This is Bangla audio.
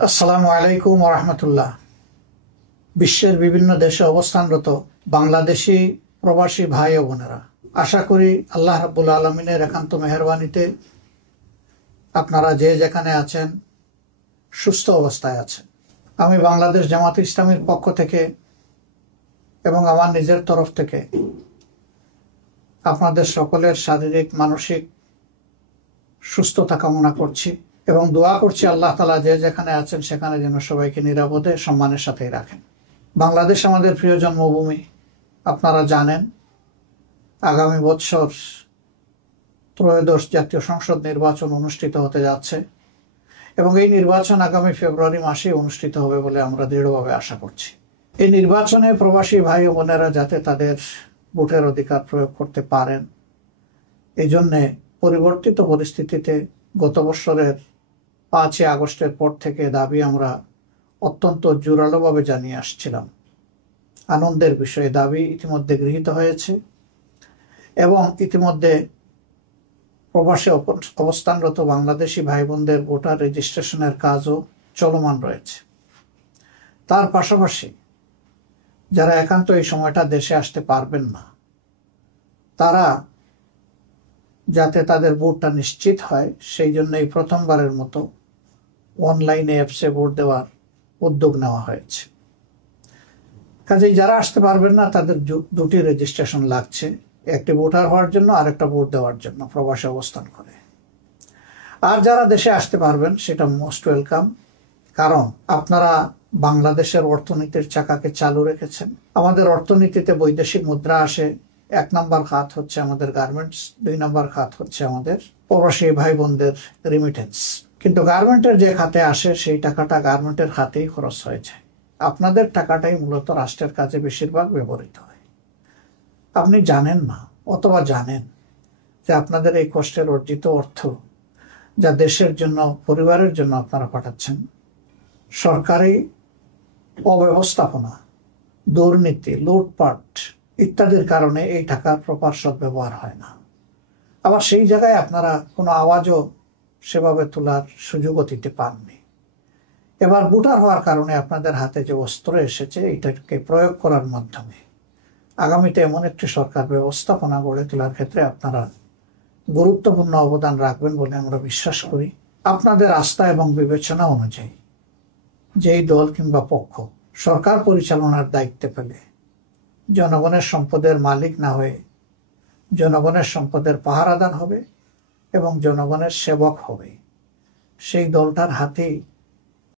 আসসালামু আলাইকুম ওয়া রাহমাতুল্লাহ। বিশ্বের বিভিন্ন দেশে অবস্থানরত বাংলাদেশি প্রবাসী ভাই ও বোনেরা, আশা করি আল্লাহ রাব্বুল আলামিনের একান্ত মেহেরবানিতে আপনারা যে যেখানে আছেন সুস্থ অবস্থায় আছেন। আমি বাংলাদেশ জামাত ইসলামীর পক্ষ থেকে এবং আমার নিজের তরফ থেকে আপনাদের সকলের শারীরিক মানসিক সুস্থতা কামনা করছি এবং দোয়া করছি আল্লাহ তাআলা যে যেখানে আছেন সেখানে যেন সবাইকে নিরাপদে সম্মানের সাথেই রাখেন। বাংলাদেশ আমাদের প্রিয় জন্মভূমি। আপনারা জানেন আগামী বছর ত্রয়োদশ জাতীয় সংসদ নির্বাচন অনুষ্ঠিত হতে যাচ্ছে এবং এই নির্বাচন আগামী ফেব্রুয়ারি মাসে অনুষ্ঠিত হবে বলে আমরা দৃঢ়ভাবে আশা করছি। এই নির্বাচনে প্রবাসী ভাই ও বোনেরা যাতে তাদের ভোটের অধিকার প্রয়োগ করতে পারেন, এই জন্যে পরিবর্তিত পরিস্থিতিতে গত বছরের 5ই আগস্টের পর থেকে দাবি আমরা অত্যন্ত জোরালোভাবে জানিয়ে আসছিলাম। আনন্দের বিষয়ে দাবি ইতিমধ্যে গৃহীত হয়েছে এবং ইতিমধ্যে প্রবাসে অবস্থানরত বাংলাদেশি ভাই বোনদের ভোটার রেজিস্ট্রেশনের কাজও চলমান রয়েছে। তার পাশাপাশি যারা একান্ত এই সময়টা দেশে আসতে পারবেন না, তারা যাতে তাদের ভোটটা নিশ্চিত হয় সেই জন্য এই প্রথমবারের মতো অনলাইনে অ্যাপসে ভোট দেওয়ার উদ্যোগ নেওয়া হয়েছে। কাজেই যারা আসতে পারবেন না তাদের দুটি রেজিস্ট্রেশন লাগছে, একটি ভোটার হওয়ার জন্য আর একটা ভোট দেওয়ার জন্য প্রবাসে অবস্থান করে। আর যারা দেশে আসতে পারবেন সেটা মোস্ট ওয়েলকাম, কারণ আপনারা বাংলাদেশের অর্থনীতির চাকাকে চালু রেখেছেন। আমাদের অর্থনীতিতে বৈদেশিক মুদ্রা আসে, 1 নম্বর খাত হচ্ছে আমাদের গার্মেন্টস, 2 নম্বর খাত হচ্ছে আমাদের প্রবাসী ভাই বোনদের রিমিটেন্স। কিন্তু গার্মেন্টের যে খাতে আসে সেই টাকাটা গার্মেন্টের খাতেই খরচ হয়ে যায়। আপনাদের টাকাটাই মূলত রাষ্ট্রের কাজে বেশিরভাগ ব্যবহৃত হয়। আপনি জানেন না অথবা জানেন যে আপনাদের এই কষ্টের অর্জিত অর্থ যা দেশের জন্য, পরিবারের জন্য আপনারা পাঠাচ্ছেন, সরকারি অব্যবস্থাপনা, দুর্নীতি, লুটপাট ইত্যাদির কারণে এই টাকার প্রপার সদ্ব্যবহার হয় না। আবার সেই জায়গায় আপনারা কোনো আওয়াজও সেভাবে তোলার সুযোগও দিতে পাননি। এবার ভোটার হওয়ার কারণে আপনাদের হাতে যে অস্ত্র এসেছে এটাকে প্রয়োগ করার মাধ্যমে আগামীতে এমন একটি সরকার ব্যবস্থাপনা গড়ে তোলার ক্ষেত্রে আপনারা গুরুত্বপূর্ণ অবদান রাখবেন বলে আমরা বিশ্বাস করি। আপনাদের আস্থা এবং বিবেচনা অনুযায়ী যেই দল কিংবা পক্ষ সরকার পরিচালনার দায়িত্বে পেলে জনগণের সম্পদের মালিক না হয়ে জনগণের সম্পদের পাহারাদার হবে এবং জনগণের সেবক হবে, সেই দলটার হাতেই